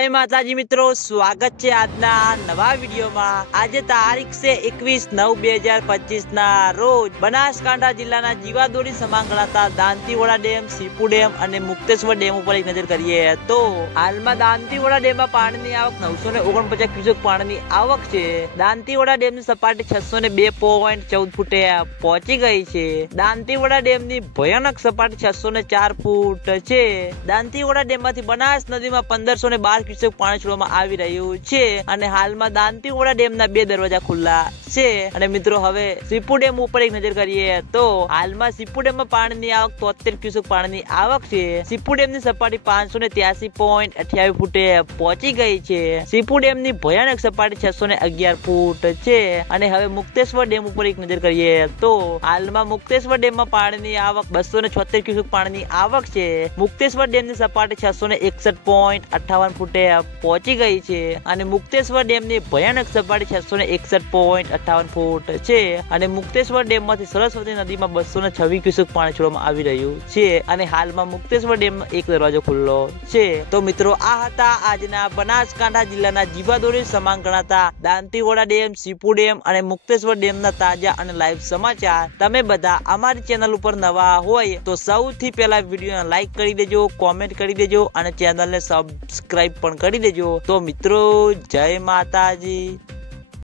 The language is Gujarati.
जय माताजी मित्रों, स्वागत है आजना नवा वीडियो में। आज तारीख से 21/9/2025 ना रोज बनासकांठा जिल्लाना जीवादोरी समान गणाता दांतीवाड़ा डेम, सीपू डेम और मुक्तेश्वर डेम पर एक नजर करिए तो हाल में दांतीवाड़ा डेम में पानी की आवक 949 क्यूसेक पानी की आवक है। दांतीवाड़ा डेम की सपाटी 602.14 फूटे पहुंची गई है। दांतीवाड़ा डेम की भयानक सपाटी 604 फूट है। दांतीवाड़ा डेम में बनास नदी में 1512 क्यूसेक पानी छोड़વામાં આવી રહ્યું છે અને હાલમાં દાંતીવાડા ડેમના 2 દરવાજા ખુલ્લા છે। અને મિત્રો હવે સીપુ ડેમ ઉપર એક નજર કરીએ તો હાલમાં સીપુ ડેમમાં પાણીની આવક 73 ક્યુસેક પાણીની આવક છે। સીપુ ડેમની સપાટી 583.28 ફૂટે પહોંચી ગઈ છે। સીપુ ડેમની ભયાનક સપાટી 611 ફૂટ છે। અને હવે મુક્તેશ્વર ડેમ ઉપર એક નજર કરીએ તો હાલમાં મુક્તેશ્વર ડેમમાં પાણીની આવક 276 ક્યુસેક પાણીની આવક છે। મુક્તેશ્વર ડેમની સપાટી 661.58 ફૂટે પહોંચી ગઈ છે અને મુક્તેશ્વર ડેમની ભયાનક સપાટી 661.58 ફૂટ છે। અને મુક્તેશ્વર ડેમમાંથી સરસ્વતી નદીમાં 226 ક્યુસેક પાણી છોડવામાં આવી રહ્યું છે અને હાલમાં મુક્તેશ્વર ડેમનો એક દરવાજો ખુલ્લો છે। તો મિત્રો આ હતા આજના બનાસકાંઠા જિલ્લાના જીવાદોરી સમાન ગણાતા દાંતીવાડા ડેમ, સીપુ ડેમ અને મુક્તેશ્વર ડેમના તાજા અને લાઈવ સમાચાર। તમે બધા અમારી ચેનલ ઉપર નવા હોય તો સૌથી પહેલા વિડીયોને લાઈક કરી દેજો, કોમેન્ટ કરી દેજો અને ચેનલને સબસ્ક્રાઇબ પણ કરી દેજો। તો મિત્રો જય માતાજી।